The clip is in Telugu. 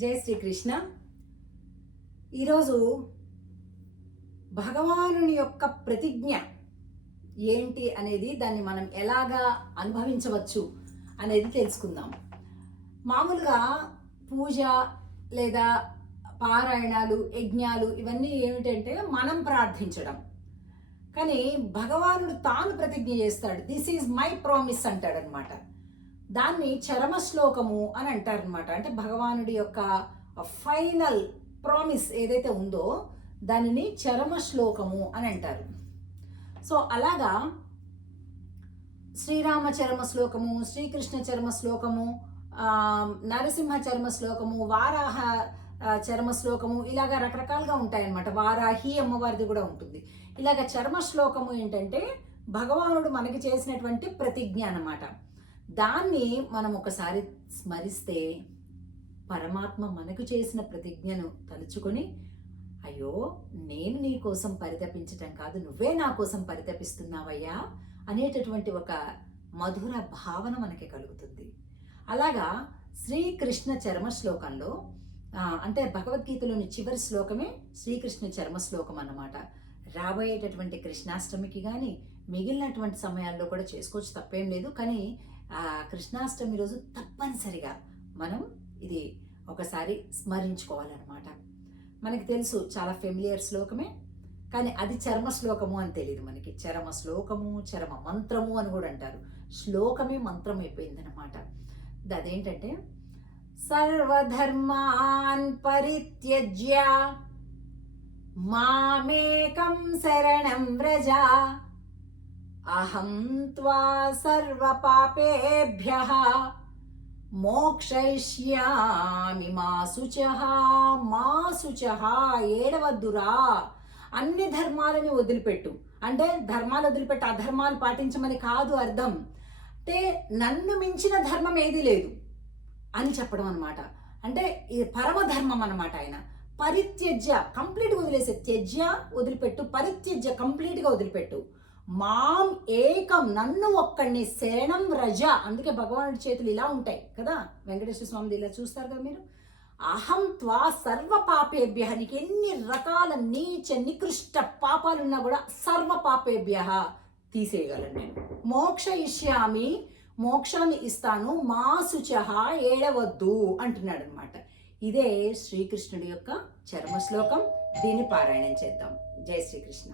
జై శ్రీకృష్ణ. ఈరోజు భగవానుని యొక్క ప్రతిజ్ఞ ఏంటి అనేది దాన్ని మనం ఎలాగా అనుభవించవచ్చు అనేది తెలుసుకుందాం. మామూలుగా పూజ లేదా పారాయణాలు యజ్ఞాలు ఇవన్నీ ఏమిటంటే మనం ప్రార్థించడం. కానీ భగవానుడు తాను ప్రతిజ్ఞ చేస్తాడు. దిస్ ఈజ్ మై ప్రామిస్ అంటాడనమాట. దాన్ని చరమ శ్లోకము అని అంటారనమాట అంటే భగవానుడి యొక్క ఫైనల్ ప్రామిస్ ఏదైతే ఉందో దానిని చరమ శ్లోకము అని అంటారు. సో అలాగా శ్రీరామ చరమ శ్లోకము శ్రీకృష్ణ చరమ శ్లోకము నరసింహ చరమ శ్లోకము వారాహ చరమ శ్లోకము ఇలాగ రకరకాలుగా ఉంటాయన్నమాట. వారాహి అమ్మవారిది కూడా ఉంటుంది. ఇలాగ చర్మ శ్లోకము ఏంటంటే భగవానుడు మనకి చేసినటువంటి ప్రతిజ్ఞ అన్నమాట. దాన్ని మనం ఒకసారి స్మరిస్తే పరమాత్మ మనకు చేసిన ప్రతిజ్ఞను తలుచుకొని అయ్యో నేను నీ కోసం పరితపించటం కాదు నువ్వే నా కోసం పరితపిస్తున్నావయ్యా అనేటటువంటి ఒక మధుర భావన మనకి కలుగుతుంది. అలాగా శ్రీకృష్ణ చర్మ శ్లోకంలో అంటే భగవద్గీతలోని చివరి శ్లోకమే శ్రీకృష్ణ చర్మ శ్లోకం అన్నమాట. రాబోయేటటువంటి కృష్ణాష్టమికి కానీ మిగిలినటువంటి సమయాల్లో కూడా చేసుకోవచ్చు తప్పేం లేదు. కానీ కృష్ణాష్టమి రోజు తప్పనిసరిగా మనం ఇది ఒకసారి స్మరించుకోవాలన్నమాట. మనకి తెలుసు చాలా ఫెమిలియర్ శ్లోకమే కానీ అది చర్మ శ్లోకము అని తెలియదు మనకి. చరమ శ్లోకము చరమ మంత్రము అని కూడా అంటారు. శ్లోకమే మంత్రం అయిపోయిందనమాట అదేంటంటే సర్వధర్మాన్ పరిత్యజ్య మామేకం శరణం వ్రజ అహం త్వా సర్వపాపేభ్య మోక్షయిష్యామి మా శుచః మా ఏడవద్దురా. అన్ని ధర్మాలని వదిలిపెట్టు. అంటే ధర్మాలు వదిలిపెట్టు అధర్మాలు పాటించమని కాదు అర్థం. అంటే నన్ను మించిన ధర్మం ఏది లేదు అని చెప్పడం అనమాట అంటే ఇది పరమధర్మం అనమాట ఆయన. పరిత్యజ్య కంప్లీట్గా వదిలేసే త్యజ్య వదిలిపెట్టు. పరిత్యజ్య కంప్లీట్గా వదిలిపెట్టు. మాం ఏకం నన్ను ఒక్కడిని శరణం రజ. అందుకే భగవానుడి చేతులు ఇలా ఉంటాయి కదా? వెంకటేశ్వర స్వామిది ఇలా చూస్తారు కదా మీరు? అహం త్వా సర్వ పాపేభ్య. నీకు ఎన్ని రకాల నీచ నికృష్ట పాపాలున్నా కూడా సర్వ పాపేభ్య. తీసేయగలను నేను. మోక్ష ఇష్యామి మోక్షాన్ని ఇస్తాను మా శుచహ ఏడవద్దు అంటున్నాడు అనమాట ఇదే శ్రీకృష్ణుడి యొక్క చర్మ శ్లోకం దీన్ని పారాయణం చేద్దాం. జై శ్రీకృష్ణ.